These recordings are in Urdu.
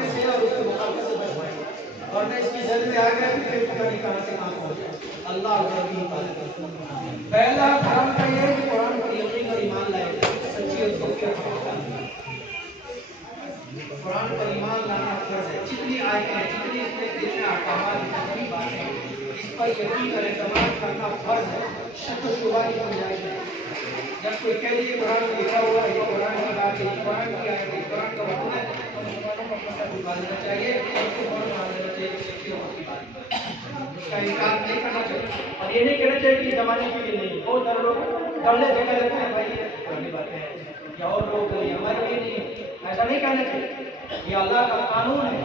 میں سے اور اس کے مخالفت سے بچ پائیں گے، ورنہ اس کی جد میں آ گیا کہ پھر پتہ نہیں کہاں سے کہاں پہنچ جائے۔ اللہ علیہ وسلم پہلا قرآن کا یہ ہے کہ قرآن پر یقین اور ایمان لائے، سچی اور توفیق قرآن پر ایمان لانا فرض ہے۔ جتنی آیتیں ہیں، جتنی اس میں جتنے احکامات، جتنی باتیں، اس پر یقین اور اعتماد کرنا فرض ہے، شک و شبہ کی گنجائش نہیں۔ جب کوئی کہہ دیے قرآن میں لکھا ہوا ہے، یہ قرآن کی بات ہے، یہ قرآن کی آیت ہے، یہ قرآن کا وطن ہے، تو مسلمانوں کو اپنا سر جھکا دینا چاہیے اور اس کو فوراً مان لینا چاہیے کہ سچی اور کی بات ہے۔ اس کا انکار نہیں کرنا چاہیے اور یہ نہیں کہنا چاہیے کہ زمانے کے لیے نہیں ہے۔ بہت سارے لوگ ڈرنے سے کہہ دیتے ہیں بھائی یہ پرانی باتیں ہیں یا اور لوگ یہ ہمارے لیے نہیں ہے، ایسا نہیں کہنا چاہیے۔ یہ اللہ کا قانون ہے،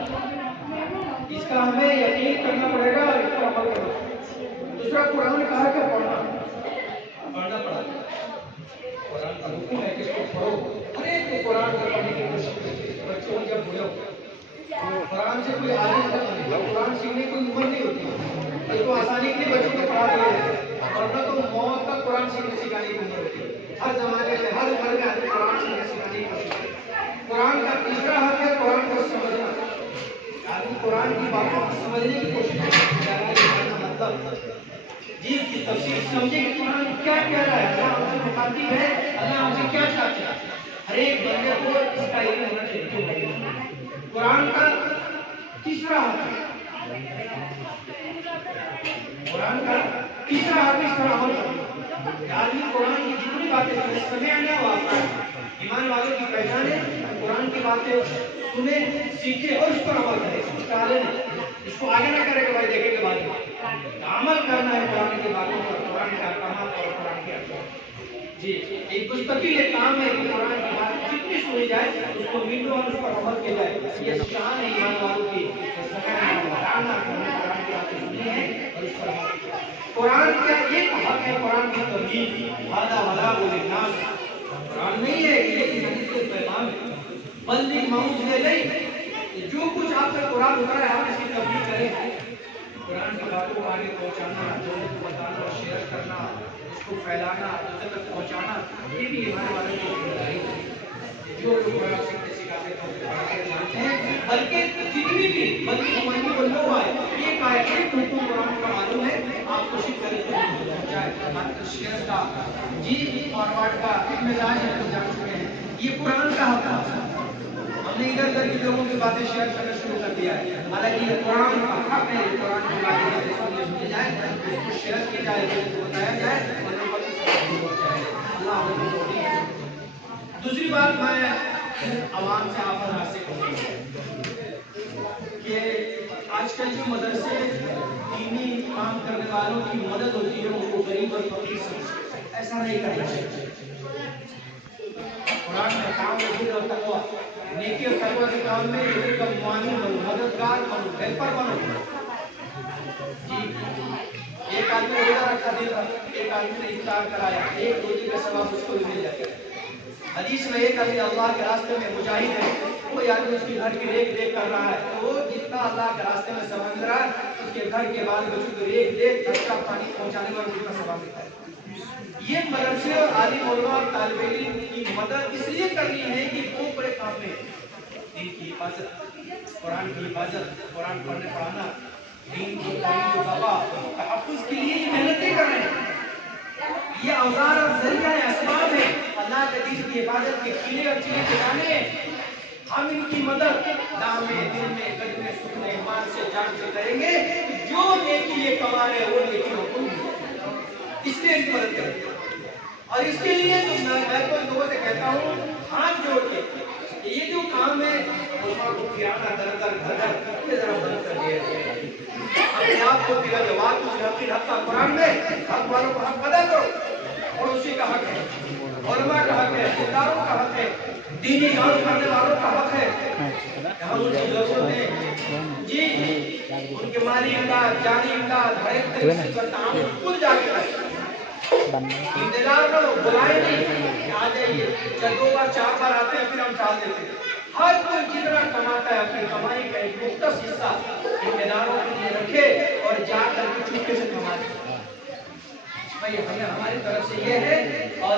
اس کا ہمیں یقین کرنا پڑے گا اور اس پر عمل کرنا پڑے گا۔ دوسرا قرآن نے کہا کہ پڑھنا پڑا، قرآن کا حکم ہے کہ اس کو پڑھو، ہر ایک کو قرآن کو پڑھنے کی کوشش کرے، بچوں جب بڑے ہو قرآن سے کوئی عادت نہ بنے، قرآن سیکھنے کی کوئی عمر نہیں ہوتی، اس کو آسانی کے لیے بچوں کو پڑھا دیا جائے، ورنہ تو موت تک قرآن سیکھنے سکھانے کی عمر ہوتی ہے۔ ہر زمانے میں ہر عمر میں آدمی قرآن سیکھنے سکھانے کی کوشش کرے۔ قرآن کا تیسرا حق ہے قرآن کو سمجھنا، آدمی قرآن کی باتوں کو سمجھنے کی کوشش کرے، مطلب جی اس کی تفسیر سمجھے کہ قرآن کیا کہہ رہا ہے، اللہ ہم سے مخاطب ہے، اللہ ہم سے کیا چاہتا ہے۔ ہر ایک بندے کو اس کا علم ہونا چاہیے۔ قرآن کا تیسرا حق ہے، قرآن کا تیسرا حق اس پر عمل کرنا۔ آدمی قرآن کی جتنی باتیں سمجھنا واقع ہے، ایمان والوں کی پہچان ہے، قرآن کی باتیں سنے، سیکھے اور اس پر عمل کرے، اس کا عالم ہے، اس کو آگے نہ کرے کہ بھائی دیکھیں گے بعد میں، عمل کرنا ہے قرآن کی باتوں پر، قرآن کے احکامات اور قرآن کے احکام۔ جی ایک مستقل ایک کام ہے کہ قرآن کی بات جتنی سنی جائے اس کو ملو اور اس پر عمل کیا جائے، یہ شان ہے ایمان والوں کی، قرآن کی باتیں سنی ہے اور اس پر عمل کیا۔ قرآن کا ایک حق ہے قرآن کی تبلیغ، ہذا بلاغ للناس، قرآن نہیں ہے یہ کہ حدیث کے پیغام ہے، بلغ ما انزل الیک، جو کچھ آپ سے قرآن اترا ہے آپ اس کی تبلیغ کریں، قرآن کی باتوں کو آگے پہنچانا، لوگوں کو بتانا اور شیئر کرنا، اس کو پھیلانا، دوسرے تک پہنچانا، یہ بھی ہمارے والوں کی ذمہ داری ہے۔ جو لوگ قرآن سیکھتے سکھاتے جانتے ہیں، بلکہ جتنی بھی بلکہ ہماری وہ لوگ آئے ایک آئے ایک حکم قرآن کا معلوم ہے، آپ کوشش کریں تو پہنچائے۔ آپ کو شیئر کا جی فارورڈ کا ایک مزاج ہے، ہم جان چکے ہیں، یہ قرآن کا حق ہے۔ ہم نے ادھر ادھر کی لوگوں کی باتیں شیئر کرنا شروع کر دیا ہے، حالانکہ یہ قرآن کا حق ہے، قرآن کی باتیں سنی جائے، اس کو شیئر کی جائے، اس کو بتایا جائے اور لوگوں تک پہنچائے۔ اللہ ہمیں توفیق دے۔ دوسری بات میں عوام سے آپ حضرات سے کہوں کہ آج کل جو مدرسے دینی کام کرنے والوں کی مدد ہوتی ہے ان کو غریب اور فقیر سمجھتے ہیں، ایسا نہیں کرنا چاہیے۔ قرآن کا کام ہے اور تقویٰ، نیکی اور تقویٰ کے کام میں ایک معاون بنو، مددگار بنو، ہیلپر بنو۔ جی ایک آدمی روزہ رکھا دیتا، ایک آدمی نے افطار کرایا، ایک روزے کا ثواب اس کو بھی مل جاتا ہے۔ حدیث میں ایک آدمی اللہ کے راستے میں مجاہد ہے، کوئی آدمی اس کے گھر کی دیکھ ریکھ کر رہا ہے، تو وہ جتنا اللہ کے راستے میں ثواب مل رہا ہے اس کے گھر کے بعد بچوں کو دیکھ ریکھ خرچہ پانی پہنچانے والا جتنا ثواب ملتا ہے۔ یہ مدرسے اور عالم علماء اور طالب علم کی مدد اس لیے کرنی ہے کہ وہ بڑے کام میں دین کی حفاظت، قرآن کی حفاظت، قرآن پڑھنے پڑھانا، دین کو تعلیم و تحفظ کے لیے یہ محنتیں کر رہے ہیں۔ یہ اوزار اور ذریعہ ہے، اسباب ہے اللہ کے دین کی حفاظت کے کیلے اور چیلے ٹھکانے۔ ہم ان کی مدد دام میں، دل میں، قلب میں، سکون ایمان سے، جان سے کریں گے، جو نیکی یہ کما رہے وہ نیکی حکم اس لیے ان کی مدد کریں گے۔ اور اس کے لیے میں تو لوگوں سے کہتا ہوں ہاتھ جوڑ کے یہ جو کام ہے علماء کو پھرانا در در گھر گھر یہ ذرا بند کر دیا جائے، اپنے آپ کو دیا جواب کو حق کا قرآن میں حق والوں کو حق ادا کرو اور اسی کا حق ہے، علماء کا حق ہے، اداروں کا حق ہے، دینی کام کرنے والوں کا حق ہے۔ ہم ان کی ضرورت ہے جی ان کے مالی امداد، جانی امداد، ہر ایک طریقے سے تعاون خود جا کے کریں، انتظار کرو، بلائے نہیں، آ جائیے، جب 2 بار 4 بار آتے ہیں پھر ہم ٹال دیتے ہیں۔ ہر کوئی جتنا کماتا ہے اپنی کمائی کا ایک مختص حصہ اداروں کے لیے رکھے اور جا کر کے چپکے سے کما دے۔ بھائی ہماری طرف سے یہ ہے اور